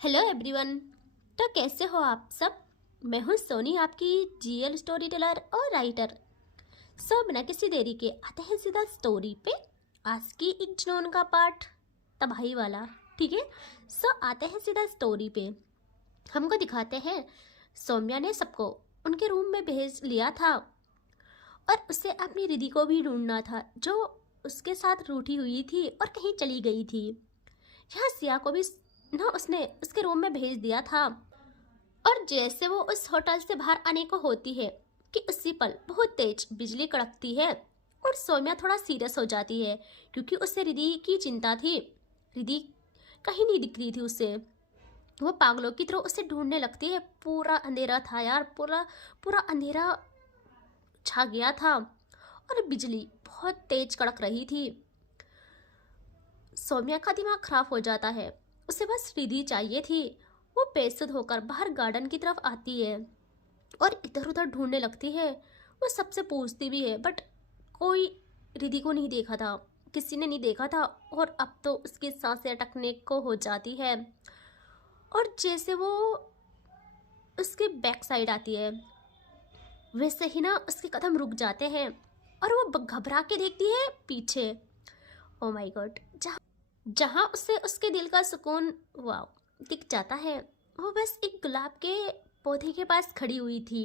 Hello everyone. तो कैसे हो आप सब। मैं हूँ सोनी, आपकी जीएल स्टोरी टेलर और राइटर। बिना किसी देरी के आते हैं सीधा स्टोरी पे। आज की एक जुनून का पार्ट, तबाही वाला। ठीक है, आते हैं सीधा स्टोरी पे। हमको दिखाते हैं सौम्या ने सबको उनके रूम में भेज लिया था और उसे अपनी रिधि को भी ढूंढना था, जो उसके साथ रूठी हुई थी और कहीं चली गई थी। यहाँ सिया को भी ना उसने उसके रूम में भेज दिया था। और जैसे वो उस होटल से बाहर आने को होती है कि उसी पल बहुत तेज बिजली कड़कती है और सौम्या थोड़ा सीरियस हो जाती है, क्योंकि उससे रिधि की चिंता थी। रिधि कहीं नहीं दिख रही थी उसे। वो पागलों की तरह उसे ढूंढने लगती है। पूरा अंधेरा था यार, पूरा पूरा अंधेरा छा गया था और बिजली बहुत तेज कड़क रही थी। सौम्या का दिमाग खराब हो जाता है। उसे बस रिधि चाहिए थी। वो बेसुध होकर बाहर गार्डन की तरफ आती है और इधर उधर ढूंढने लगती है। वो सबसे पूछती भी है, बट कोई रिधि को नहीं देखा था, किसी ने नहीं देखा था। और अब तो उसकी सांसें अटकने को हो जाती है। और जैसे वो उसके बैक साइड आती है, वैसे ही ना उसके कदम रुक जाते हैं और वो घबरा के देखती है पीछे। ओ माय गॉड, जहाँ उससे उसके दिल का सुकून वाव दिख जाता है। वो बस एक गुलाब के पौधे के पास खड़ी हुई थी।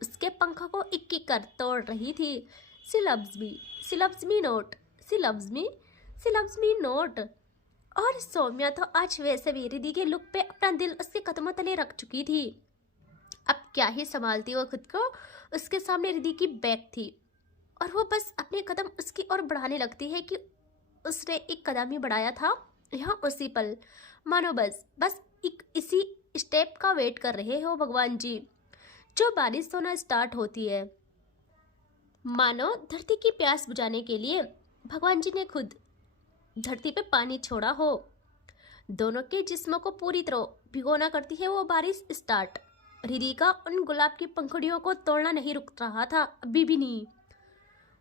उसके पंखों को एक एक कर तोड़ रही थी। She loves me, she loves me note, C loves me, she loves me note. और सौम्या तो आज वैसे भी रिधि के लुक पे अपना दिल उसके कदमों तले रख चुकी थी। अब क्या ही संभालती वो खुद को। उसके सामने रिधि की बैग थी और वो बस अपने कदम उसकी ओर बढ़ाने लगती है कि उसने एक कदम ही बढ़ाया था। यहाँ उसी पल मानो बस बस एक इसी स्टेप का वेट कर रहे हो भगवान जी। जो बारिश होना स्टार्ट होती है, मानो धरती की प्यास बुझाने के लिए भगवान जी ने खुद धरती पे पानी छोड़ा हो। दोनों के जिस्मों को पूरी तरह भिगोना करती है वो बारिश स्टार्ट। रिधि का उन गुलाब की पंखुड़ियों को तोड़ना नहीं रुक रहा था, अभी भी नहीं।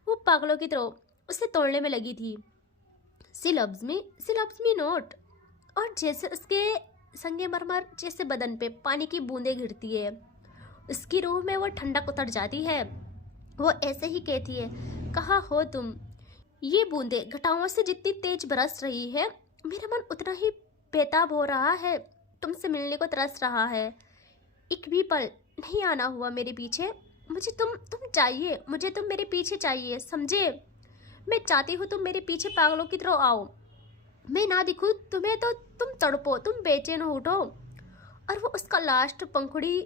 वो पागलों की तरह उसे तोड़ने में लगी थी। She loves me, she loves me not. और जैसे उसके संगमरमर जैसे बदन पे पानी की बूंदें गिरती है, उसकी रूह में वो ठंडक उतर जाती है। वो ऐसे ही कहती है, कहाँ हो तुम। ये बूंदें घटाओं से जितनी तेज बरस रही है, मेरा मन उतना ही बेताब हो रहा है, तुमसे मिलने को तरस रहा है। एक भी पल नहीं आना हुआ मेरे पीछे। मुझे तुम चाहिए, मुझे तुम मेरे पीछे चाहिए, समझे। मैं चाहती हूँ तुम मेरे पीछे पागलों की तरह आओ। मैं ना दिखूं तुम्हें तो तुम तड़पो, तुम बेचैन हो उठो। और वो उसका लास्ट पंखुड़ी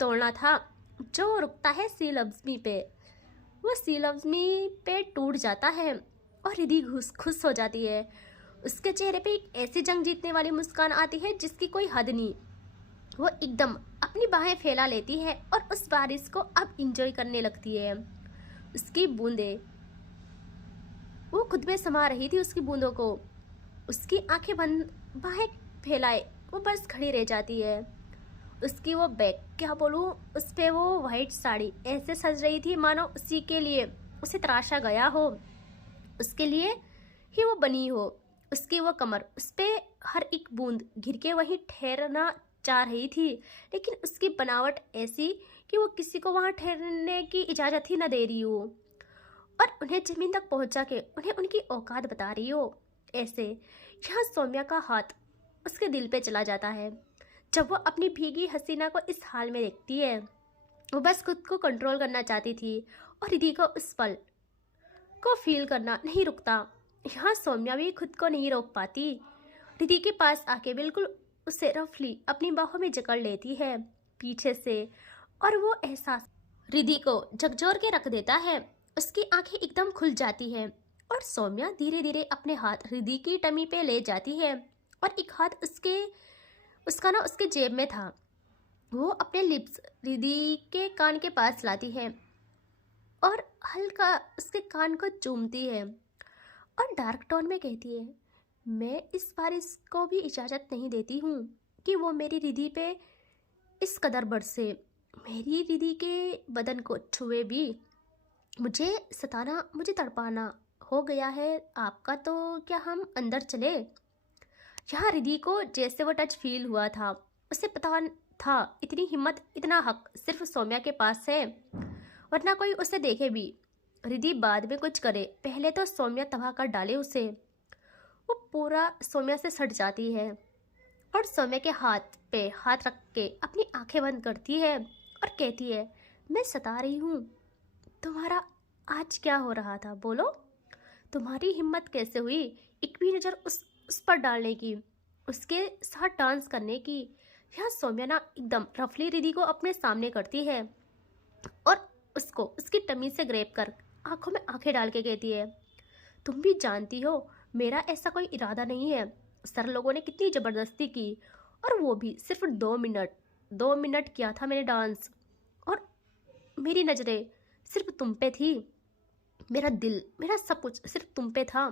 तोड़ना था, जो रुकता है सी लव्स मी पे। वो सी लव्स मी पे टूट जाता है और रिधि खुश हो जाती है। उसके चेहरे पे एक ऐसी जंग जीतने वाली मुस्कान आती है जिसकी कोई हद नहीं। वो एकदम अपनी बाहें फैला लेती है और उस बारिश को अब इंजॉय करने लगती है। उसकी बूंदें, वो खुद में समा रही थी उसकी बूंदों को। उसकी आंखें बंद, बाहें फैलाए वो बस खड़ी रह जाती है। उसकी वो बैग, क्या बोलूँ, उस पे वो वाइट साड़ी ऐसे सज रही थी मानो उसी के लिए उसे तराशा गया हो, उसके लिए ही वो बनी हो। उसकी वो कमर, उस पे हर एक बूंद घिर के वहीं ठहरना चाह रही थी, लेकिन उसकी बनावट ऐसी कि वो किसी को वहाँ ठहरने की इजाज़त ही न दे रही हो और उन्हें जमीन तक पहुंचा के उन्हें उनकी औकात बता रही हो। ऐसे यहाँ सौम्या का हाथ उसके दिल पे चला जाता है जब वो अपनी भीगी हसीना को इस हाल में देखती है। वो बस खुद को कंट्रोल करना चाहती थी और रिधि को उस पल को फील करना नहीं रुकता। यहाँ सौम्या भी खुद को नहीं रोक पाती। रिधि के पास आके बिल्कुल उसे रफली अपनी बाहों में जकड़ लेती है पीछे से और वो एहसास रिधि को झकझोर के रख देता है। उसकी आंखें एकदम खुल जाती है और सौम्या धीरे धीरे अपने हाथ रिधि की टमी पे ले जाती है और एक हाथ उसका ना उसके जेब में था। वो अपने लिप्स रिधि के कान के पास लाती है और हल्का उसके कान को चूमती है और डार्क टोन में कहती है, मैं इस बार इसको भी इजाज़त नहीं देती हूँ कि वो मेरी रिधि पे इस कदर बरसे, मेरी रिधि के बदन को छुए भी। मुझे सताना, मुझे तड़पाना हो गया है आपका, तो क्या हम अंदर चले। यहाँ रिधि को जैसे वो टच फील हुआ था, उसे पता था इतनी हिम्मत, इतना हक सिर्फ सौम्या के पास है, वरना कोई उसे देखे भी रिधि बाद में कुछ करे, पहले तो सौम्या तबाह कर डाले उसे। वो पूरा सौम्या से सट जाती है और सौम्या के हाथ पे हाथ रख के अपनी आंखें बंद करती है और कहती है, मैं सता रही हूँ। तुम्हारा आज क्या हो रहा था बोलो? तुम्हारी हिम्मत कैसे हुई एक भी नज़र उस पर डालने की, उसके साथ डांस करने की? यह सौम्या ना एकदम रफली रिधि को अपने सामने करती है और उसको उसकी टमी से ग्रेप कर आंखों में आंखें डाल के कहती है, तुम भी जानती हो मेरा ऐसा कोई इरादा नहीं है। सर लोगों ने कितनी ज़बरदस्ती की, और वो भी सिर्फ 2 मिनट। 2 मिनट किया था मैंने डांस, और मेरी नज़रें सिर्फ तुम पे थी, मेरा दिल, मेरा सब कुछ सिर्फ तुम पे था।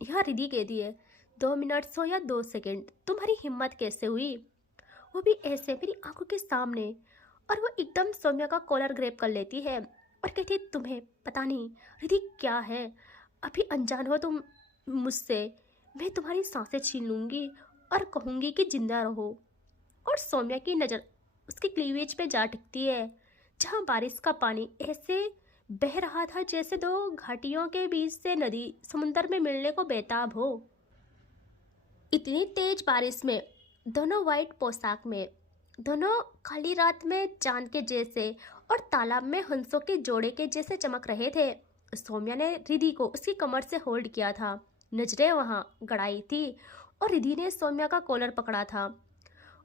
यह रिधि कहती है, 2 मिनट हो या 2 सेकंड, तुम्हारी हिम्मत कैसे हुई, वो भी ऐसे मेरी आंखों के सामने? और वो एकदम सौम्या का कॉलर ग्रैब कर लेती है और कहती है, तुम्हें पता नहीं रिधि क्या है, अभी अनजान हो तुम मुझसे, मैं तुम्हारी सांसें छीन लूंगी और कहूंगी कि जिंदा रहो। और सौम्या की नज़र उसके क्लीवेज पे जा टिकती है, जहाँ बारिश का पानी ऐसे बह रहा था जैसे दो घाटियों के बीच से नदी समुंदर में मिलने को बेताब हो। इतनी तेज बारिश में दोनों वाइट पोशाक में, दोनों काली रात में चांद के जैसे और तालाब में हंसों के जोड़े के जैसे चमक रहे थे। सौम्या ने रिधि को उसकी कमर से होल्ड किया था, नजरें वहां गड़ाई थी, और रिधि ने सौम्या का कॉलर पकड़ा था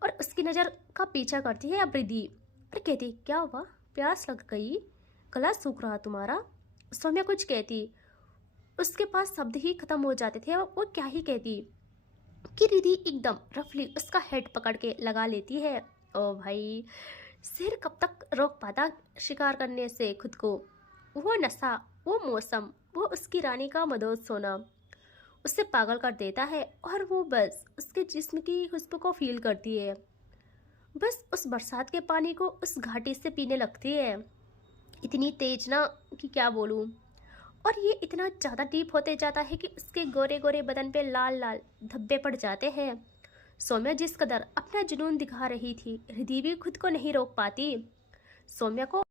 और उसकी नज़र का पीछा करती है अब रिधि और कहती, क्या हुआ, प्यास लग गई, गला सूख रहा तुम्हारा? सौम्या कुछ कहती, उसके पास शब्द ही खत्म हो जाते थे, वो क्या ही कहती कि रिधि एकदम रफली उसका हेड पकड़ के लगा लेती है। ओ भाई, शेर कब तक रोक पाता शिकार करने से खुद को? वो नशा, वो मौसम, वो उसकी रानी का मदोद सोना उससे पागल कर देता है, और वो बस उसके जिस्म की खुशबू को फील करती है, बस उस बरसात के पानी को उस घाटी से पीने लगती है। इतनी तेज ना कि क्या बोलूँ। और ये इतना ज़्यादा डीप होते जाता है कि उसके गोरे गोरे बदन पे लाल लाल धब्बे पड़ जाते हैं। सौम्या जिस कदर अपना जुनून दिखा रही थी, रिधि भी खुद को नहीं रोक पाती। सौम्या को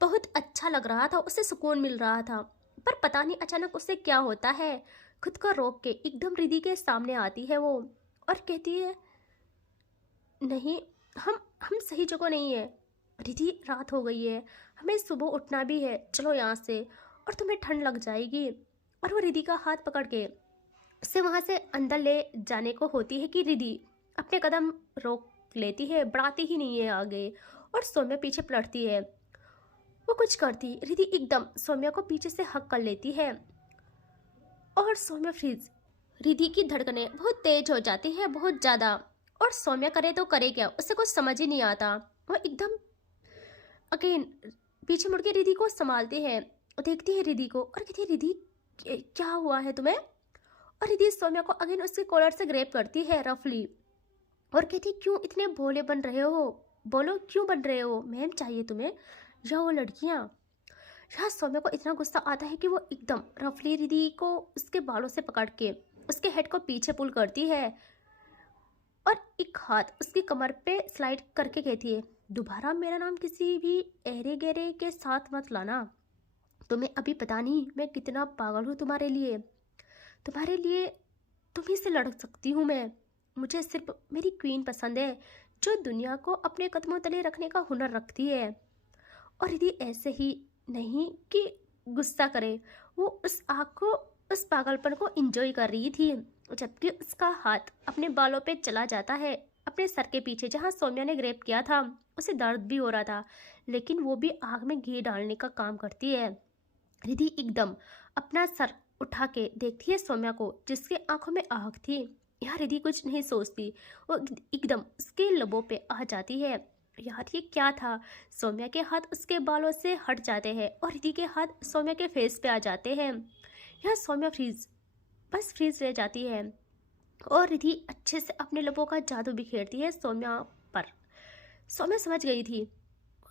बहुत अच्छा लग रहा था, उसे सुकून मिल रहा था, पर पता नहीं अचानक उसे क्या होता है। खुद को रोक के एकदम रिधि के सामने आती है वो और कहती है, नहीं, हम सही जगह नहीं है रिधि, रात हो गई है, हमें सुबह उठना भी है, चलो यहाँ से, और तुम्हें ठंड लग जाएगी। और वो रिधि का हाथ पकड़ के उसे वहाँ से अंदर ले जाने को होती है कि रिधि अपने कदम रोक लेती है, बढ़ाती ही नहीं है आगे, और सौम्या पीछे पलटती है। वो कुछ करती, रिधि एकदम सौम्या को पीछे से हक कर लेती है और सौम्या फ्रीज। रिधि की धड़कनें बहुत तेज हो जाती है, बहुत ज़्यादा, और सौम्या करे तो करे क्या, उसे कुछ समझ ही नहीं आता। वो एकदम अगेन पीछे मुड़ के रिधि को संभालती है, देखती है रिधि को और कहती है, रिधि क्या हुआ है तुम्हें? और रिधि सौम्या को अगेन उसके कॉलर से ग्रैब करती है रफली और कहती, क्यों इतने भोले बन रहे हो, बोलो क्यों बन रहे हो, मैम चाहिए तुम्हें या वो लड़कियाँ? यहाँ सौम्या को इतना गुस्सा आता है कि वो एकदम रफली रिधि को उसके बालों से पकड़ के उसके हेड को पीछे पुल करती है और एक हाथ उसकी कमर पे स्लाइड करके कहती है, दोबारा मेरा नाम किसी भी एरे गेरे के साथ मत लाना। तुम्हें अभी पता नहीं मैं कितना पागल हूँ तुम्हारे लिए, तुम्ही से लड़ सकती हूँ मैं। मुझे सिर्फ मेरी क्वीन पसंद है, जो दुनिया को अपने कदमों तले रखने का हुनर रखती है। और यदि ऐसे ही नहीं कि गुस्सा करे, वो उस आग को, उस पागलपन को एंजॉय कर रही थी, जबकि उसका हाथ अपने बालों पे चला जाता है, अपने सर के पीछे जहाँ सौम्या ने ग्रेप किया था। उसे दर्द भी हो रहा था, लेकिन वो भी आग में घी डालने का काम करती है। रिधि एकदम अपना सर उठा के देखती है सौम्या को, जिसके आंखों में आग थी। यार रिधि कुछ नहीं सोचती, वो एकदम उसके लबों पे आ जाती है। यार ये क्या था? सौम्या के हाथ उसके बालों से हट जाते हैं और रिधि के हाथ सौम्या के फेस पे आ जाते हैं। यहाँ सौम्या बस फ्रीज रह जाती है और रिधि अच्छे से अपने लबों का जादू बिखेरती है सौम्या पर। सौम्या समझ गई थी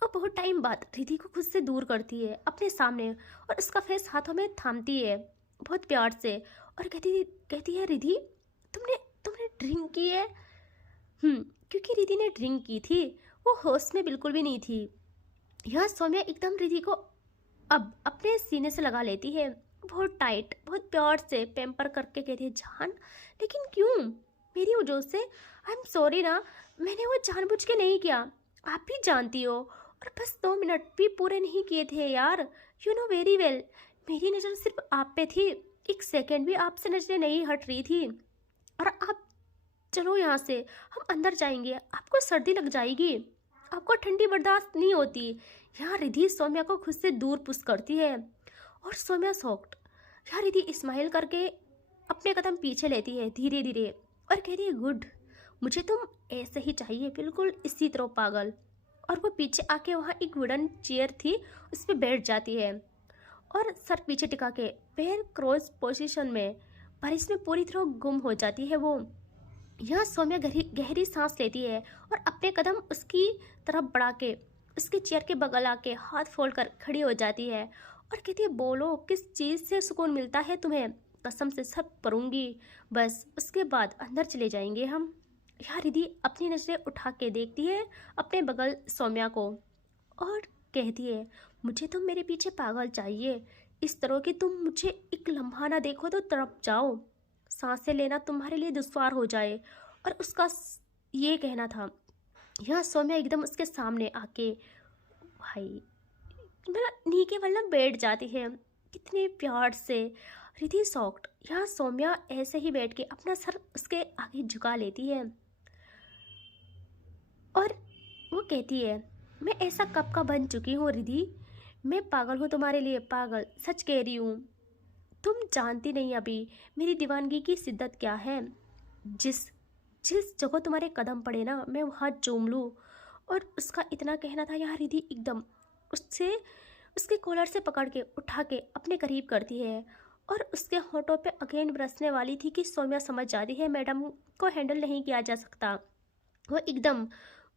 और बहुत टाइम बाद रिधि को खुद से दूर करती है अपने सामने और उसका फेस हाथों में थामती है बहुत प्यार से और कहती है, रिधि तुमने तुमने ड्रिंक की है? क्योंकि रिधि ने ड्रिंक की थी, वो होश में बिल्कुल भी नहीं थी। यह सौम्या एकदम रिधि को अब अपने सीने से लगा लेती है, बहुत टाइट, बहुत प्यार से पैम्पर करके कहती है, जान, लेकिन क्यों? मेरी वजह से? आई एम सॉरी ना, मैंने वो जानबूझ के नहीं किया, आप भी जानती हो। और बस 2 मिनट भी पूरे नहीं किए थे यार, यू नो वेरी वेल। मेरी नज़र सिर्फ आप पे थी, एक सेकेंड भी आपसे नजरें नहीं हट रही थी। और आप चलो यहाँ से, हम अंदर जाएंगे, आपको सर्दी लग जाएगी, आपको ठंडी बर्दाश्त नहीं होती। यहाँ रिधि सौम्या को खुद से दूर पुश करती है और सौम्या सॉफ्ट। यहाँ रिधि स्माइल करके अपने कदम पीछे लेती है धीरे धीरे और कहती है, गुड, मुझे तुम ऐसे ही चाहिए, बिल्कुल इसी तरह पागल। और वो पीछे आके वहाँ एक वुडन चेयर थी, उस पर बैठ जाती है और सर पीछे टिका के पैर क्रॉस पोजीशन में बारिश में पूरी तरह गुम हो जाती है वो। यहाँ सौम्या गहरी गहरी सांस लेती है और अपने कदम उसकी तरफ बढ़ा के उसके चेयर के बगल आके हाथ फोल्ड कर खड़ी हो जाती है और कहती है, बोलो किस चीज़ से सुकून मिलता है तुम्हें? कसम से सब करूँगी, बस उसके बाद अंदर चले जाएंगे हम। यहाँ रिधि अपनी नज़रें उठा के देखती है अपने बगल सौम्या को और कहती है, मुझे तुम मेरे पीछे पागल चाहिए, इस तरह कि तुम मुझे एक लम्हा ना देखो तो तड़प जाओ, सांसें लेना तुम्हारे लिए दुश्वार हो जाए। और उसका ये कहना था। यहाँ सौम्या एकदम उसके सामने आके भाई मतलब नीचे वाला बैठ जाती है कितने प्यार से। रिधि सॉफ्ट। यहाँ सौम्या ऐसे ही बैठ के अपना सर उसके आगे झुका लेती है और वो कहती है, मैं ऐसा कब का बन चुकी हूँ रिधि, मैं पागल हूँ तुम्हारे लिए, पागल, सच कह रही हूँ। तुम जानती नहीं अभी मेरी दीवानगी की शिद्दत क्या है। जिस जिस जगह तुम्हारे कदम पड़े ना, मैं वहाँ चूम लूँ। और उसका इतना कहना था, यहाँ रिधि एकदम उससे उसके कॉलर से पकड़ के उठा के अपने करीब करती है और उसके होठों पे अगेन बरसने वाली थी कि सौम्या समझ जाती है मैडम को हैंडल नहीं किया जा सकता। वो एकदम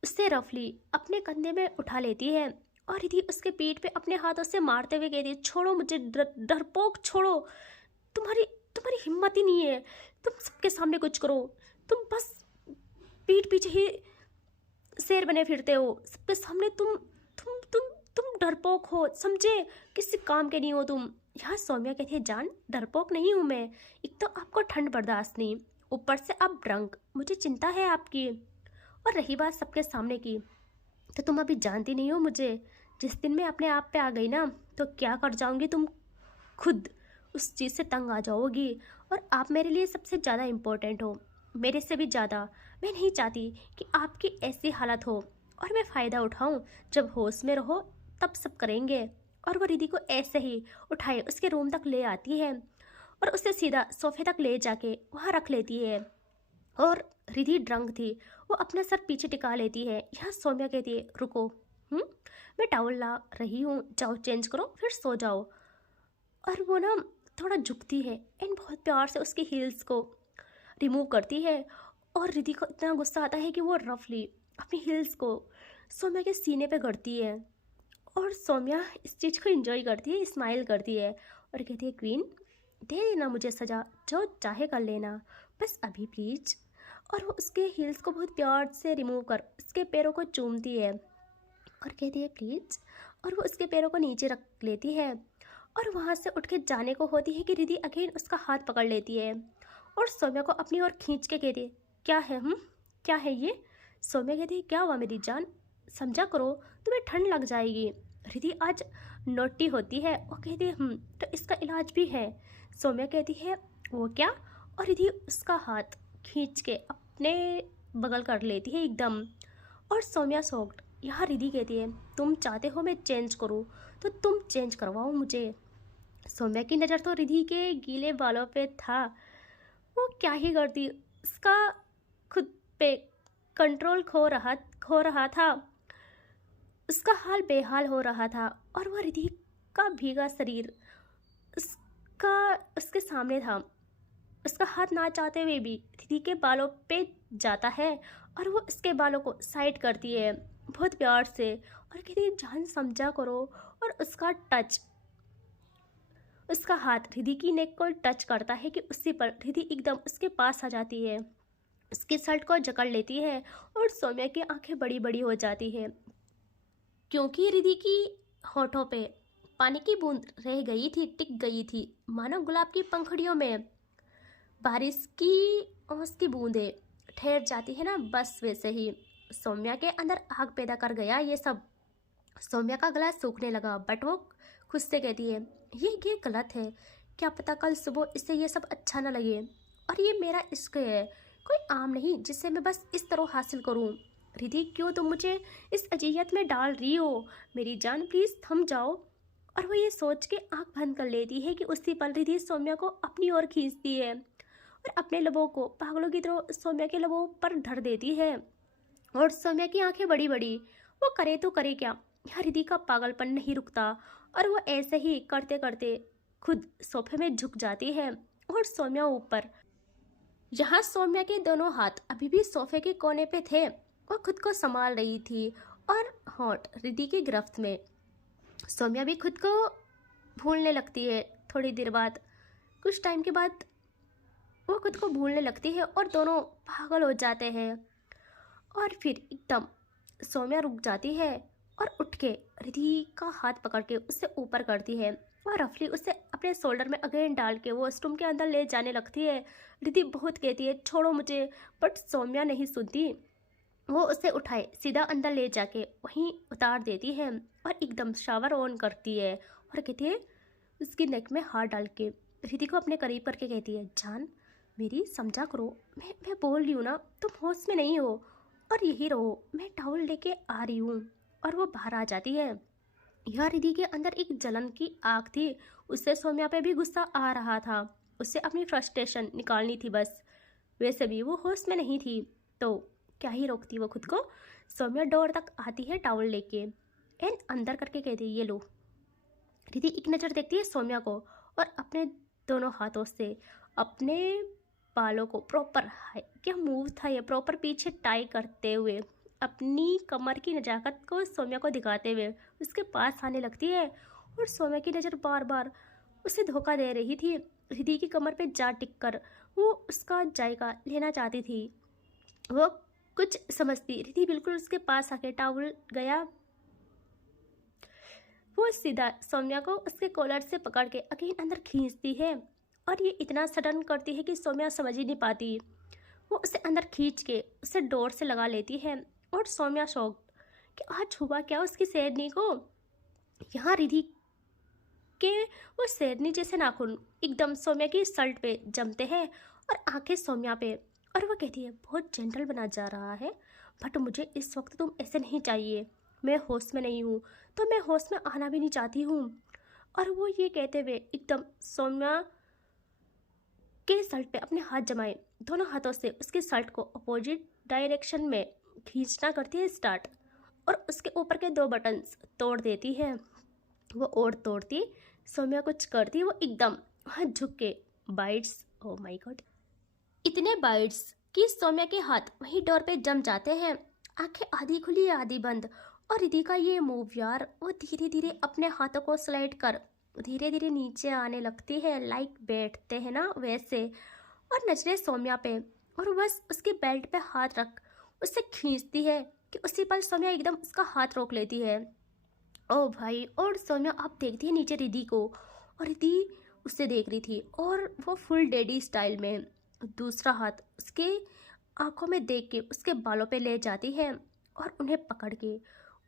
उससे रफली अपने कंधे में उठा लेती है और रिधि उसके पीठ पे अपने हाथों से मारते हुए कहती है, छोड़ो मुझे, डरपोक छोड़ो, तुम्हारी तुम्हारी हिम्मत ही नहीं है, तुम सबके सामने कुछ करो, तुम बस पीठ पीछे ही शेर बने फिरते हो सबके सामने, तुम डरपोक हो, समझे, किसी काम के नहीं हो तुम। यहाँ सौम्या कहती है, जान, डरपोक नहीं हूँ मैं, एक तो आपको ठंड बर्दाश्त नहीं, ऊपर से आप ड्रंक, मुझे चिंता है आपकी। और रही बात सबके सामने की, तो तुम अभी जानती नहीं हो मुझे, जिस दिन मैं अपने आप पे आ गई ना, तो क्या कर जाऊंगी, तुम खुद उस चीज़ से तंग आ जाओगी। और आप मेरे लिए सबसे ज़्यादा इम्पोर्टेंट हो, मेरे से भी ज़्यादा। मैं नहीं चाहती कि आपकी ऐसी हालत हो और मैं फ़ायदा उठाऊं। जब होश में रहो तब सब करेंगे। और वो रिधि को ऐसे ही उठाए उसके रूम तक ले आती है और उसे सीधा सोफे तक ले जाके वहाँ रख लेती है। और रिधि ड्रंक थी, वो अपना सर पीछे टिका लेती है। यहाँ सौम्या कहती है, रुको, मैं टॉवल ला रही हूँ, जाओ चेंज करो फिर सो जाओ। और वो ना थोड़ा झुकती है एंड बहुत प्यार से उसकी हील्स को रिमूव करती है। और रिधि को इतना गुस्सा आता है कि वो रफली अपनी हील्स को सौम्या के सीने पे गड़ती है। और सौम्या इस चीज़ को एंजॉय करती है, स्माइल करती है और कहती है, क्वीन, दे देना मुझे सज़ा, जो चाहे कर लेना, बस अभी प्लीज। और वो उसके हील्स को बहुत प्यार से रिमूव कर उसके पैरों को चूमती है और कहती है, प्लीज। और वो उसके पैरों को नीचे रख लेती है और वहाँ से उठ के जाने को होती है कि रिधि अगेन उसका हाथ पकड़ लेती है और सौम्या को अपनी ओर खींच के कहती है, क्या है, क्या है ये? सौम्या कहती है, क्या हुआ मेरी जान, समझा करो, तुम्हें ठंड लग जाएगी। रिधि आज नोटी होती है, वो कहती है, तो इसका इलाज भी है। सौम्या कहती है, वो क्या? और रिधि उसका हाथ खींच के अपने बगल कर लेती है एकदम। और सौम्या सॉफ्ट। यहाँ रिधि कहती है, तुम चाहते हो मैं चेंज करूँ तो तुम चेंज करवाओ मुझे। सौम्या की नज़र तो रिधि के गीले बालों पे था, वो क्या ही करती, उसका खुद पे कंट्रोल खो रहा था, उसका हाल बेहाल हो रहा था। और वह रिधि का भीगा शरीर उसका उसके सामने था, उसका हाथ ना चाहते हुए भी रिधि के बालों पे जाता है और वो उसके बालों को साइड करती है बहुत प्यार से और कहती है, जान समझा करो। और उसका टच उसका हाथ रिधि की नेक को टच करता है कि उसी पर रिधि एकदम उसके पास आ जाती है, उसके शर्ट को जकड़ लेती है और सौम्या की आंखें बड़ी बड़ी हो जाती है, क्योंकि रिधि की होठों पे पानी की बूंद रह गई थी, टिक गई थी, मानो गुलाब की पंखुड़ियों में बारिश की ओस की बूंदें ठहर जाती है ना, बस वैसे ही सौम्या के अंदर आग पैदा कर गया ये सब। सौम्या का गला सूखने लगा, बट वो खुद से कहती है ये गलत है, क्या पता कल सुबह इससे ये सब अच्छा ना लगे, और ये मेरा इश्क है, कोई आम नहीं जिससे मैं बस इस तरह हासिल करूं। रिधि क्यों तुम मुझे इस अजियत में डाल रही हो, मेरी जान प्लीज थम जाओ। और वो ये सोच के आंख बंद कर लेती है कि उसी पल रिधि सौम्या को अपनी ओर खींचती है और अपने लबों को पागलों की तरह सौम्या के लबों पर धर देती है। और सौम्या की आंखें बड़ी बड़ी, वो करे तो करे क्या, यहाँ रिधि का पागलपन नहीं रुकता और वो ऐसे ही करते करते खुद सोफे में झुक जाती है और सौम्या ऊपर। यहाँ सौम्या के दोनों हाथ अभी भी सोफे के कोने पे थे, वो खुद को संभाल रही थी और होंठ रिधि की गिरफ्त में। सौम्या भी खुद को भूलने लगती है, थोड़ी देर बाद, कुछ टाइम के बाद वो खुद को भूलने लगती है और दोनों पागल हो जाते हैं। और फिर एकदम सौम्या रुक जाती है और उठ के रिधि का हाथ पकड़ के उससे ऊपर करती है और रफली उसे अपने शोल्डर में अगेन डाल के वो वॉशरूम के अंदर ले जाने लगती है। रिधि बहुत कहती है छोड़ो मुझे, बट सौम्या नहीं सुनती। वो उसे उठाए सीधा अंदर ले जाके वहीं उतार देती है और एकदम शावर ऑन करती है और कहती है उसकी नेक में हाथ डाल के रिधि को अपने करीब करके कहती है जान मेरी समझा करो, मैं बोल रही हूँ ना, तुम होश में नहीं हो और यही रहो, मैं टॉवल लेके आ रही हूँ। और वो बाहर आ जाती है। यह रिधि के अंदर एक जलन की आग थी, उससे सौम्या पे भी गुस्सा आ रहा था, उससे अपनी फ्रस्ट्रेशन निकालनी थी बस। वैसे भी वो होश में नहीं थी तो क्या ही रोकती वो खुद को। सौम्या डोर तक आती है टॉवल लेके एंड अंदर करके कहती है ये लो। रिधि एक नज़र देखती है सौम्या को और अपने दोनों हाथों से अपने बालों को प्रॉपर, क्या मूव था ये, प्रॉपर पीछे टाई करते हुए अपनी कमर की नज़ाकत को सौम्या को दिखाते हुए उसके पास आने लगती है। और सौम्या की नज़र बार बार उसे धोखा दे रही थी, रिधि की कमर पे जा टिक कर वो उसका जायका लेना चाहती थी। वो कुछ समझती, रिधि बिल्कुल उसके पास आके टॉवल गया, वो सीधा सौम्या को उसके कॉलर से पकड़ के अगेन अंदर खींचती है और ये इतना सडन करती है कि सौम्या समझ ही नहीं पाती। वो उसे अंदर खींच के उसे डोर से लगा लेती है और सौम्या शॉक्ड कि आज हुआ क्या उसकी शेरनी को। यहाँ रिधि के वो शेरनी जैसे नाखून एकदम सौम्या की शर्ट पे जमते हैं और आंखें सौम्या पे, और वो कहती है बहुत जेंटल बना जा रहा है, बट मुझे इस वक्त तुम ऐसे नहीं चाहिए, मैं होश में नहीं हूँ, तो मैं होश में आना भी नहीं चाहती हूँ। और वो ये कहते हुए एकदम सौम्या के शर्ट पे अपने हाथ जमाए, दोनों हाथों से उसकी शर्ट को अपोजिट डायरेक्शन में खींचना करती है स्टार्ट और उसके ऊपर के 2 बटन्स तोड़ देती है। वो और तोड़ती, सौम्या कुछ करती, वो एकदम हाथ झुक के बाइट्स, ओ माय गॉड, इतने बाइट्स कि सौम्या के हाथ वहीं डोर पे जम जाते हैं, आंखें आधी खुली आधी बंद। और रिधि का ये मूव यार, वो धीरे धीरे अपने हाथों को स्लाइड कर धीरे धीरे नीचे आने लगती है, लाइक बैठते हैं ना वैसे, और नजरें सौम्या पे, और बस उसके बेल्ट पे हाथ रख उससे खींचती है कि उसी पल सौम्या एकदम उसका हाथ रोक लेती है। ओ भाई, और सौम्या अब देखती है नीचे रिधि को, और रिधि उससे देख रही थी और वो फुल डैडी स्टाइल में दूसरा हाथ उसके आंखों में देख के उसके बालों पे ले जाती है और उन्हें पकड़ के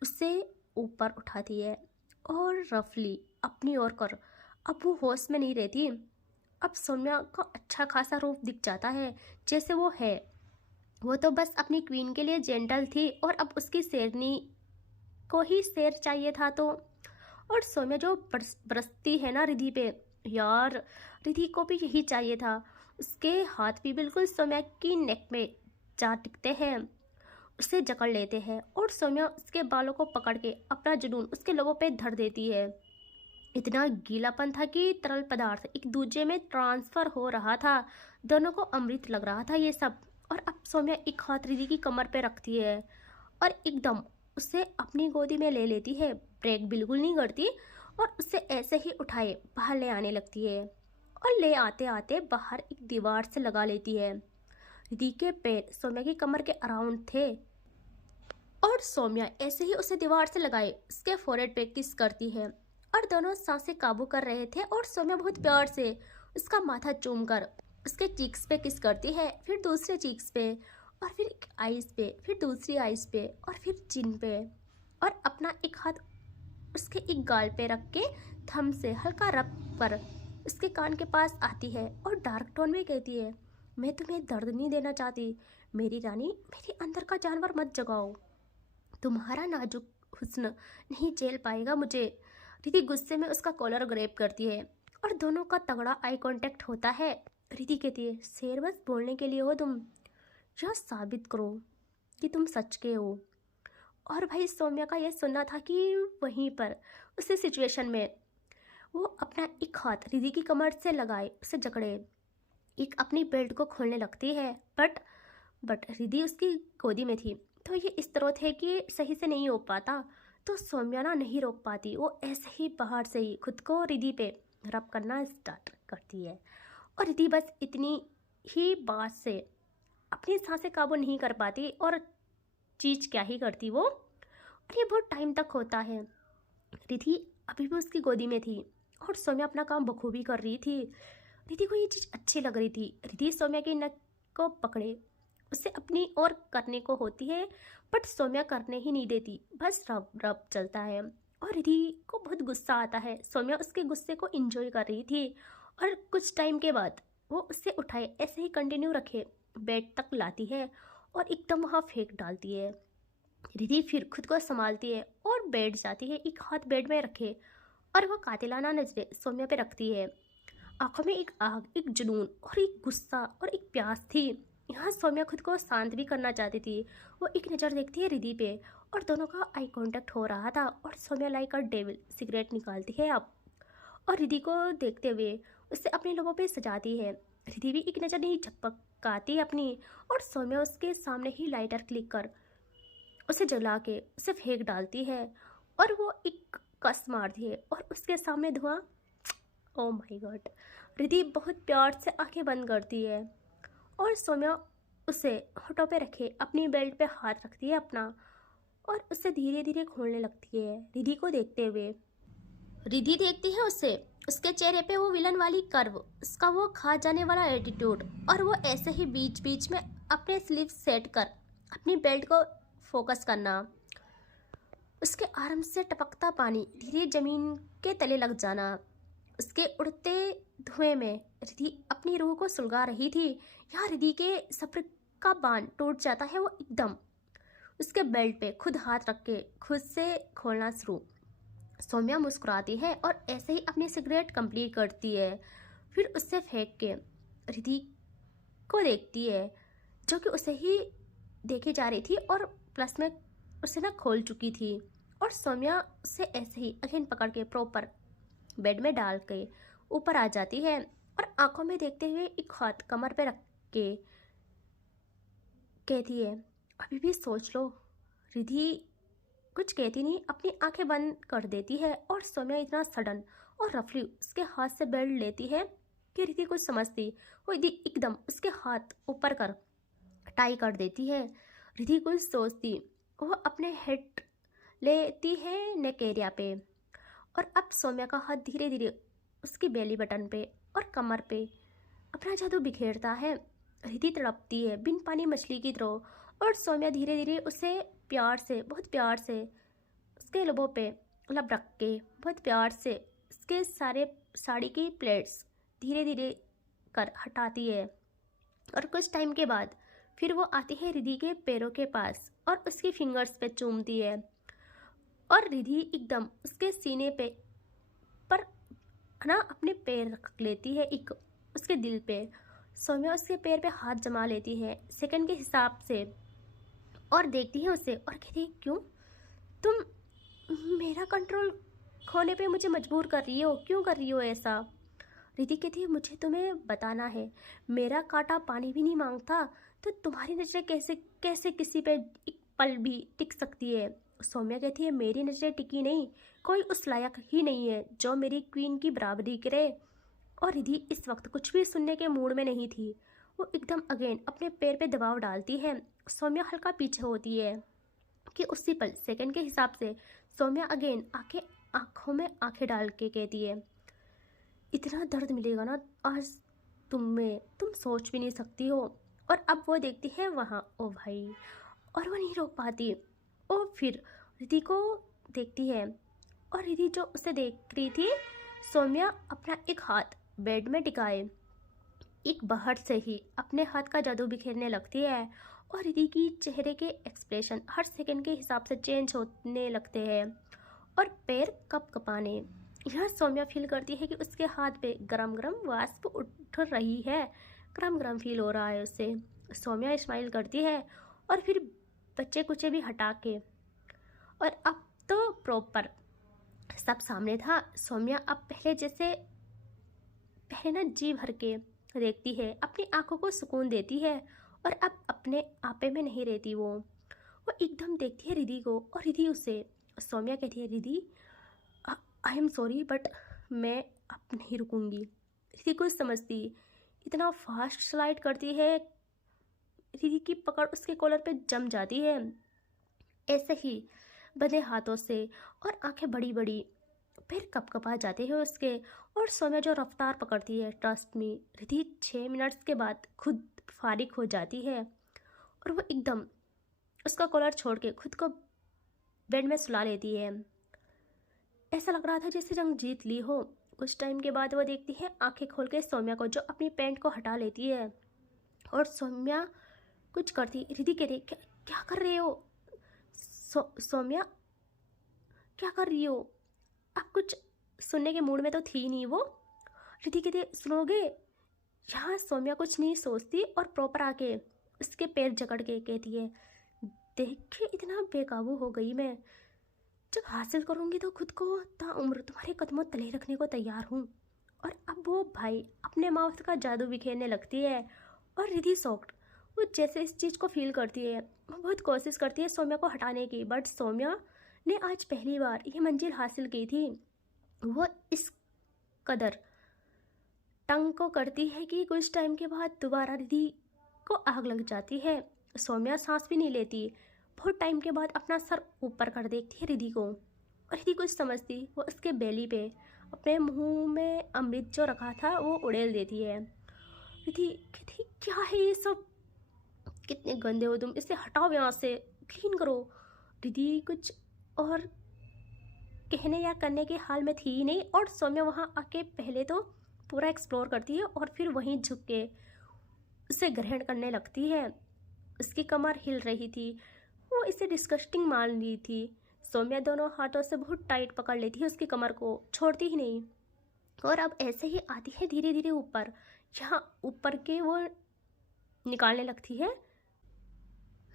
उससे ऊपर उठाती है और रफली अपनी ओर कर। अब वो होश में नहीं रहती, अब सौम्या का अच्छा खासा रूप दिख जाता है जैसे वो है। वो तो बस अपनी क्वीन के लिए जेंटल थी और अब उसकी शेरनी को ही शेर चाहिए था तो। और सौम्या जो बरसती है ना रिधि पे, यार रिधि को भी यही चाहिए था। उसके हाथ भी बिल्कुल सौम्या की नेक में जा टिकते हैं, उसे जकड़ लेते हैं और सौम्या उसके बालों को पकड़ के अपना जुनून उसके लोगों पे धर देती है। इतना गीलापन था कि तरल पदार्थ एक दूसरे में ट्रांसफर हो रहा था, दोनों को अमृत लग रहा था ये सब। और अब सौम्या एक हाथ रिधि की कमर पे रखती है और एकदम उसे अपनी गोदी में ले लेती है, ब्रेक बिल्कुल नहीं करती और उसे ऐसे ही उठाए बाहर ले आने लगती है और ले आते आते बाहर एक दीवार से लगा लेती है। रिधि के पैर सौम्या की कमर के अराउंड थे और सौम्या ऐसे ही उसे दीवार से लगाए उसके फोrehead पे किस करती है और दोनों सांसें काबू कर रहे थे और सौम्या बहुत प्यार से उसका माथा चूम कर उसके चीक्स पे किस करती है, फिर दूसरे चीक्स पे और फिर एक आईज पे, फिर दूसरी आईज पे और फिर चिन पे, और अपना एक हाथ उसके एक गाल पे रख के थंब से हल्का रब कर उसके कान के पास आती है और डार्क टोन में कहती है, मैं तुम्हें दर्द नहीं देना चाहती मेरी रानी, मेरे अंदर का जानवर मत जगाओ, तुम्हारा नाजुक हुस्न नहीं झेल पाएगा मुझे। रिधि गुस्से में उसका कॉलर ग्रैब करती है और दोनों का तगड़ा आई कांटेक्ट होता है। रिधि कहती है, शेर बस बोलने के लिए हो तुम, यह साबित करो कि तुम सच के हो। और भाई सौम्या का यह सुनना था कि वहीं पर उसी सिचुएशन में वो अपना एक हाथ रिधि की कमर से लगाए उसे जकड़े एक अपनी बेल्ट को खोलने लगती है, बट रिधि उसकी गोदी में थी तो ये इस तरह थे कि सही से नहीं हो पाता, तो सौम्या ना नहीं रोक पाती, वो ऐसे ही बाहर से ही खुद को रिधि पे रब करना स्टार्ट करती है। और रिधि बस इतनी ही बात से अपनी सांसें काबू नहीं कर पाती और चीज क्या ही करती वो। और ये बहुत टाइम तक होता है, रिधि अभी भी उसकी गोदी में थी और सौम्या अपना काम बखूबी कर रही थी। रिधि को ये चीज़ अच्छी लग रही थी। रिधि सौम्या की नक को पकड़े उसे अपनी ओर करने को होती है, बट सौम्या करने ही नहीं देती, बस रब रब चलता है और रिधि को बहुत गुस्सा आता है। सौम्या उसके गुस्से को इंजॉय कर रही थी और कुछ टाइम के बाद वो उससे उठाए ऐसे ही कंटिन्यू रखे बेड तक लाती है और एकदम वहाँ फेंक डालती है। रिधि फिर खुद को संभालती है और बैठ जाती है, एक हाथ बेड में रखे और वह कातिलाना नजरें सौम्या पे रखती है। आंखों में एक आग, एक जुनून और एक गुस्सा और एक प्यास थी। यहाँ सौम्या खुद को शांत भी करना चाहती थी। वो एक नज़र देखती है रिधि पे और दोनों का आई कांटेक्ट हो रहा था और Saumya like a devil cigarette निकालती है अब और रिधि को देखते हुए उसे अपने लोगों पे सजाती है। रिधि भी एक नज़र नहीं झपकाती अपनी और सौम्या उसके सामने ही लाइटर क्लिक कर उसे जला के उसे फेंक डालती है और वो एक कस मारती है और उसके सामने धुआं। Oh my God. रिधि बहुत प्यार से आंखें बंद करती है और सौम्या उसे होठों पे रखे अपनी बेल्ट पे हाथ रखती है अपना और उसे धीरे धीरे खोलने लगती है रिधि को देखते हुए। रिधि देखती है उसे, उसके चेहरे पे वो विलन वाली कर्व, उसका वो खा जाने वाला एटीट्यूड और वो ऐसे ही बीच बीच में अपने स्लीव सेट कर अपनी बेल्ट को फोकस करना, उसके आर्म से टपकता पानी धीरे जमीन के तले लग जाना, उसके उड़ते धुएं में रिधि अपनी रूह को सुलगा रही थी। यहाँ रिधि के सब्र का बांध टूट जाता है, वो एकदम उसके बेल्ट पे खुद हाथ रख के खुद से खोलना शुरू। सौम्या मुस्कुराती है और ऐसे ही अपनी सिगरेट कंप्लीट करती है, फिर उससे फेंक के रिधि को देखती है जो कि उसे ही देखी जा रही थी और प्लस में उसे ना खोल चुकी थी। और सौम्या उसे ऐसे ही अगेन पकड़ के प्रॉपर बेड में डाल के ऊपर आ जाती है और आंखों में देखते हुए एक हाथ कमर पे रख के कहती है, अभी भी सोच लो। रिधि कुछ कहती नहीं, अपनी आंखें बंद कर देती है और सौम्या इतना सडन और रफली उसके हाथ से बेल्ट लेती है कि रिधि कुछ समझती वो रिधि एकदम उसके हाथ ऊपर कर टाई कर देती है। रिधि कुछ सोचती वो अपने हेड लेती है नेक एरिया पे और अब सौम्या का हाथ धीरे धीरे उसकी बेली बटन पे और कमर पे अपना जादू बिखेरता है। रिधि तड़पती है बिन पानी मछली की तरह और सौम्या धीरे धीरे उसे प्यार से, बहुत प्यार से उसके लबों पे लब रख के बहुत प्यार से उसके सारे साड़ी की प्लेट्स धीरे धीरे कर हटाती है। और कुछ टाइम के बाद फिर वो आती है रिधि के पैरों के पास और उसकी फिंगर्स पे चूमती है और रिधि एकदम उसके सीने पे पर ना अपने पैर रख लेती है एक उसके दिल पे। सौम्या उसके पैर पे हाथ जमा लेती है सेकंड के हिसाब से और देखती है उसे और कहती है, क्यों तुम मेरा कंट्रोल खोने पे मुझे मजबूर कर रही हो, क्यों कर रही हो ऐसा। रिधि कहती है, मुझे तुम्हें बताना है, मेरा कांटा पानी भी नहीं मांगता, तो तुम्हारी नजरें कैसे कैसे किसी पे एक पल भी टिक सकती है। सौम्या कहती है मेरी नजरें टिकी नहीं, कोई उस लायक ही नहीं है जो मेरी क्वीन की बराबरी करे। और रिधि इस वक्त कुछ भी सुनने के मूड में नहीं थी। वो एकदम अगेन अपने पैर पे दबाव डालती है। सौम्या हल्का पीछे होती है कि उसी पल सेकंड के हिसाब से सौम्या अगेन आंखों में आंखें डाल के कहती है इतना दर्द मिलेगा ना आज तुम्हें, तुम सोच भी नहीं सकती हो। और अब वो देखती है वहाँ, ओ भाई, और वो नहीं रोक पाती। और फिर रिधि को देखती है और रिधि जो उसे देख रही थी, सौम्या अपना एक हाथ बेड में टिकाए एक बहर से ही अपने हाथ का जादू बिखेरने लगती है। और रिधि की चेहरे के एक्सप्रेशन हर सेकंड के हिसाब से चेंज होने लगते हैं और पैर कपाने। यह सौम्या फील करती है कि उसके हाथ पे गरम गरम वाष्प उठ रही है, गरम गरम फील हो रहा है उसे। सौम्या स्माइल करती है और फिर बच्चे कुचे भी हटा के, और अब तो प्रॉपर सब सामने था। सौम्या अब पहले ना जी भर के देखती है, अपनी आंखों को सुकून देती है और अब अपने आपे में नहीं रहती। वो एकदम देखती है रिधि को और रिधि उसे, सौम्या कहती है Ridhi I am sorry but मैं अब नहीं रुकूंगी। रिधि कुछ समझती, इतना फास्ट स्लाइड करती है, रिधि की पकड़ उसके कॉलर पे जम जाती है ऐसे ही बंधे हाथों से, और आंखें बड़ी बड़ी फिर कपकपा जाते हैं उसके। और सौम्या जो रफ्तार पकड़ती है, ट्रस्ट मी, रिधि 6 मिनट्स के बाद खुद फारिग हो जाती है और वो एकदम उसका कॉलर छोड़ के खुद को बेड में सुला लेती है। ऐसा लग रहा था जैसे जंग जीत ली हो। कुछ टाइम के बाद वो देखती है आंखें खोल के सौम्या को, जो अपनी पैंट को हटा लेती है। और सौम्या कुछ करती, रिधि कहती क्या, क्या कर रहे हो सौम्या, क्या कर रही हो? अब कुछ सुनने के मूड में तो थी नहीं वो। रिधि कहती सुनोगे? यहाँ सौम्या कुछ नहीं सोचती और प्रॉपर आके उसके पैर जकड़ के कहती है देख के इतना बेकाबू हो गई मैं, जब हासिल करूँगी तो खुद को ताउम्र तुम्हारे कदमों तले रखने को तैयार हूँ। और अब वो भाई अपने माउथ का जादू बिखेरने लगती है और रिधि सॉफ्ट, वो जैसे इस चीज़ को फील करती है। वो बहुत कोशिश करती है सौम्या को हटाने की, बट सौम्या ने आज पहली बार ये मंजिल हासिल की थी। वो इस कदर तंग को करती है कि कुछ टाइम के बाद दोबारा रिधि को आग लग जाती है। सौम्या सांस भी नहीं लेती, बहुत टाइम के बाद अपना सर ऊपर कर देखती है रिधि को, और रिधि कुछ समझती, वो उसके बेली पे अपने मुंह में अमृत जो रखा था वो उड़ेल देती है। रिधि कहती क्या है ये सब, कितने गंदे हो तुम, इसे हटाओ यहाँ से, क्लीन करो। रिधि कुछ और कहने या करने के हाल में थी ही नहीं, और सौम्या वहाँ आके पहले तो पूरा एक्सप्लोर करती है और फिर वहीं झुक के उसे ग्रहण करने लगती है। उसकी कमर हिल रही थी, वो इसे डिस्गस्टिंग मान ली थी। सौम्या दोनों हाथों से बहुत टाइट पकड़ लेती है उसकी कमर को, छोड़ती ही नहीं। और अब ऐसे ही आती है धीरे धीरे ऊपर, यहाँ ऊपर के वो निकालने लगती है।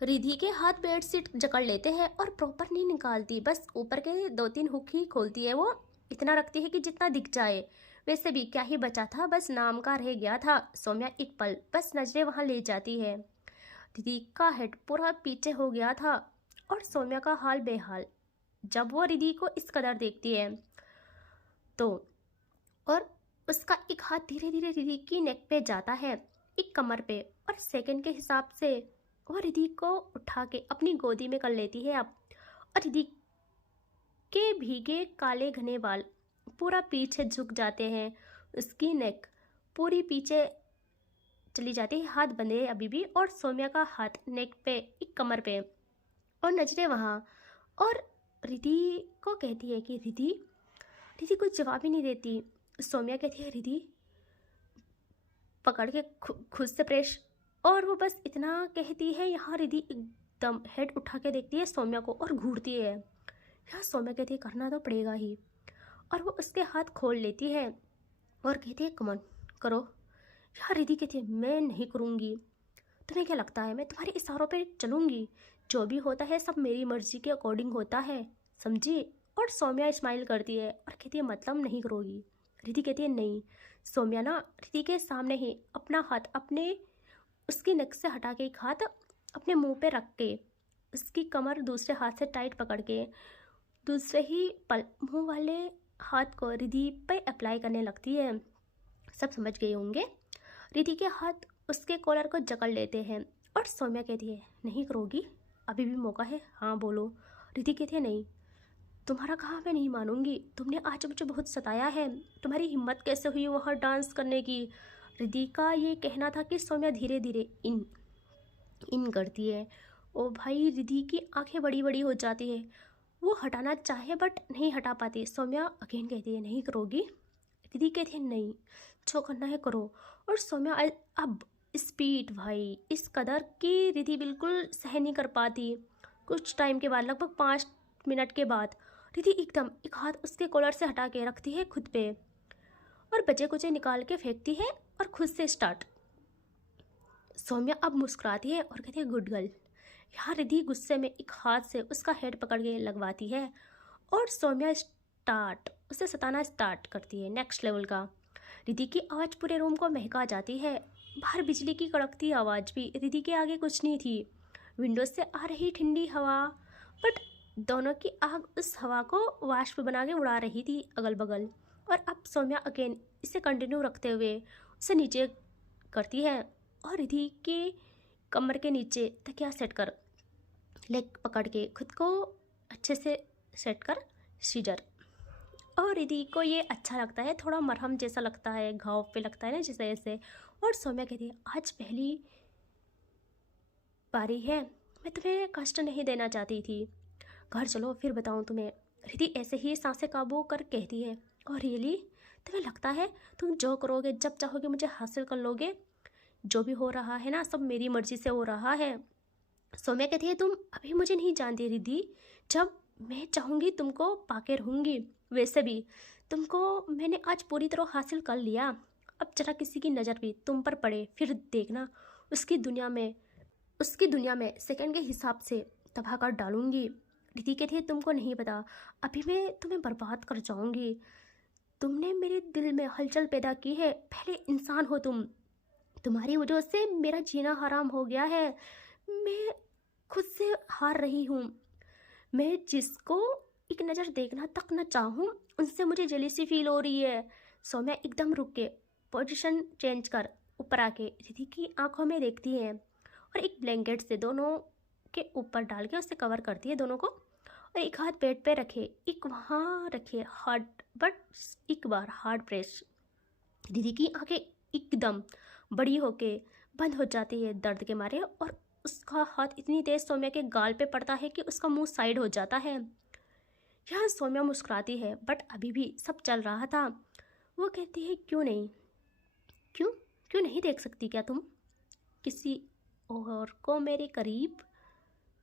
रिधि के हाथ बेड शीट जकड़ लेते हैं और प्रॉपर नहीं निकालती, बस ऊपर के 2-3 हुक ही खोलती है। वो इतना रखती है कि जितना दिख जाए, वैसे भी क्या ही बचा था, बस नाम का रह गया था। सौम्या एक पल बस नजरें वहां ले जाती है। रिधि का हेड पूरा पीछे हो गया था और सौम्या का हाल बेहाल। जब वो रिधि को इस कदर देखती है तो, और उसका एक हाथ धीरे धीरे रिधि की नेक पे जाता है, एक कमर पे, और सेकंड के हिसाब से वो रिधि को उठा के अपनी गोदी में कर लेती है अब। और रिधि के भीगे काले घने बाल पूरा पीछे झुक जाते हैं, उसकी नेक पूरी पीछे चली जाती है, हाथ बंधे हैं अभी भी, और सौम्या का हाथ नेक पे, एक कमर पे, और नजरें वहाँ। और रिधि को कहती है कि रिधि कुछ जवाब ही नहीं देती। सौम्या कहती है रिधि पकड़ के खुद से प्रेस, और वो बस इतना कहती है। यहाँ रिधि एकदम हेड उठा के देखती है सौम्या को और घूरती है। यहाँ सौम्या कहती है करना तो पड़ेगा ही, और वो उसके हाथ खोल लेती है और कहती है कमन करो। यहाँ रिधि कहती है मैं नहीं करूँगी, तुम्हें क्या लगता है मैं तुम्हारे इशारों पे चलूँगी? जो भी होता है सब मेरी मर्जी के अकॉर्डिंग होता है, समझी? और सौम्या स्माइल करती है और कहती है मतलब नहीं करोगी? रिधि कहती है नहीं। सौम्या ना रिधि के सामने ही अपना हाथ अपने उसकी नक से हटा के एक हाथ अपने मुंह पे रख के उसकी कमर दूसरे हाथ से टाइट पकड़ के दूसरे ही पल मुंह वाले हाथ को रिधि पे अप्लाई करने लगती है। सब समझ गए होंगे। रिधि के हाथ उसके कॉलर को जकड़ लेते हैं और सौम्या कहती है, नहीं करोगी, अभी भी मौका है, हाँ बोलो। रिधि कहती है, नहीं, तुम्हारा कहा मैं नहीं मानूंगी, तुमने आज मुझे बहुत सताया है, तुम्हारी हिम्मत कैसे हुई वहाँ डांस करने की। रिधि का ये कहना था कि सौम्या धीरे धीरे इन करती है। ओ भाई, रिधि की आंखें बड़ी बड़ी हो जाती है। वो हटाना चाहे बट नहीं हटा पाती। सौम्या अगेन कहती है, नहीं करोगी। रिधि कहती है, नहीं, जो करना है करो। और सौम्या अब स्पीड भाई इस कदर कि रिधि बिल्कुल सहन नहीं कर पाती। कुछ टाइम के बाद, लगभग 5 मिनट के बाद, रिधि एकदम एक हाथ उसके कॉलर से हटा के रखती है खुद पे और बचे कुचे निकाल के फेंकती है और खुद से स्टार्ट। सौम्या अब मुस्कुराती है और कहती है, गुड गर्ल। यहाँ रिधि गुस्से में एक हाथ से उसका हेड पकड़ के लगवाती है और सौम्या उसे सताना स्टार्ट करती है नेक्स्ट लेवल का। रिधि की आवाज़ पूरे रूम को महका जाती है। बाहर बिजली की कड़कती आवाज़ भी रिधि के आगे कुछ नहीं थी। विंडो से आ रही ठंडी हवा, बट दोनों की आग उस हवा को वाष्प बना के उड़ा रही थी अगल बगल। और अब सौम्या अगेन इसे कंटिन्यू रखते हुए उसे नीचे करती है और रिधि के कमर के नीचे तकिया सेट कर, लेग पकड़ के खुद को अच्छे से सेट कर सीजर। और रिधि को ये अच्छा लगता है, थोड़ा मरहम जैसा लगता है, घाव पे लगता है ना जैसे ऐसे। और सौम्या कहती है, आज पहली बारी है, मैं तुम्हें कष्ट नहीं देना चाहती थी, घर चलो फिर बताऊँ तुम्हें। रिधि ऐसे ही सांसें काबू कर कहती है, और रियली तुम्हें लगता है तुम जो करोगे जब चाहोगे मुझे हासिल कर लोगे? जो भी हो रहा है ना सब मेरी मर्जी से हो रहा है। सौम्या कहती है, तुम अभी मुझे नहीं जानती रिधि, जब मैं चाहूँगी तुमको पाके रहूँगी। वैसे भी तुमको मैंने आज पूरी तरह हासिल कर लिया। अब जरा किसी की नज़र भी तुम पर पड़े, फिर देखना उसकी दुनिया में सेकंड के हिसाब से तबाह कर डालूंगी। रिधि कहती है, तुमको नहीं पता, अभी मैं तुम्हें बर्बाद कर जाऊंगी। तुमने मेरे दिल में हलचल पैदा की है, पहले इंसान हो तुम, तुम्हारी वजह से मेरा जीना हराम हो गया है। मैं खुद से हार रही हूँ। मैं जिसको एक नज़र देखना तक न चाहूँ उनसे मुझे जेलिसी फील हो रही है। सौम्या एकदम रुक के पोजीशन चेंज कर ऊपर आके रिधि की आंखों में देखती है और एक ब्लैंकेट से दोनों के ऊपर डाल के उसे कवर करती है दोनों को। और एक हाथ पेट पे रखे, एक वहाँ रखे हार्ड, बट एक बार हार्ड प्रेस। रिधि की आंखें एकदम बड़ी होके बंद हो जाती है दर्द के मारे और उसका हाथ इतनी तेज सौम्या के गाल पे पड़ता है कि उसका मुंह साइड हो जाता है। यहाँ सौम्या मुस्कुराती है, बट अभी भी सब चल रहा था। वो कहती है, क्यों नहीं, क्यों क्यों नहीं देख सकती क्या तुम किसी और को मेरे करीब?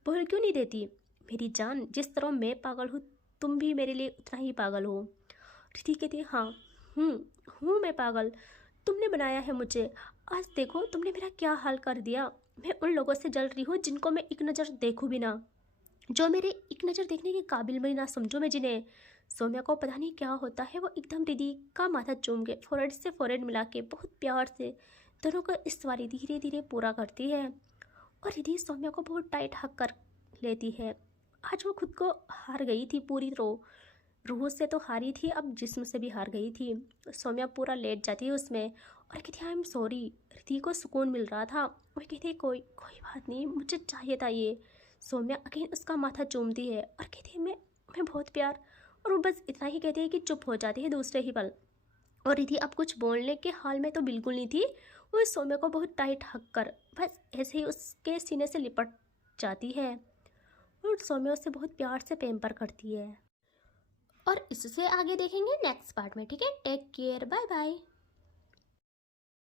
बोल क्यों नहीं देती मेरी जान? जिस तरह मैं पागल हूँ तुम भी मेरे लिए उतना ही पागल हो। रिधि कहती है, हाँ हूँ मैं पागल, तुमने बनाया है मुझे। आज देखो तुमने मेरा क्या हाल कर दिया। मैं उन लोगों से जल रही हूँ जिनको मैं एक नज़र देखूँ भी ना, जो मेरे एक नज़र देखने के काबिल भी ना समझो मैं जिन्हें। सौम्या को पता नहीं क्या होता है, वो एकदम रिधि का माथा चूम के फोrehead से फोrehead मिला के बहुत प्यार से दोनों को इस बारी धीरे धीरे पूरा करती है। और रिधि सौम्या को बहुत टाइट हक कर लेती है। आज वो खुद को हार गई थी पूरी तरह, रूह से तो हारी थी, अब जिस्म से भी हार गई थी। सौम्या पूरा लेट जाती है उसमें और कहती है, आई एम सॉरी। रिधि को सुकून मिल रहा था, वो कहती है, कोई कोई बात नहीं, मुझे चाहिए था ये। सौम्या अगेन उसका माथा चूमती है और कहती है, मैं बहुत प्यार। और वो बस इतना ही कहती है कि चुप हो जाती है दूसरे ही पल। और रिधि अब कुछ बोलने के हाल में तो बिल्कुल नहीं थी। वो सौम्या को बहुत टाइट हक कर बस ऐसे ही उसके सीने से लिपट जाती है और सौम्या उससे बहुत प्यार से पैम्पर करती है। और इससे आगे देखेंगे नेक्स्ट पार्ट में, ठीक है? Take care, bye bye.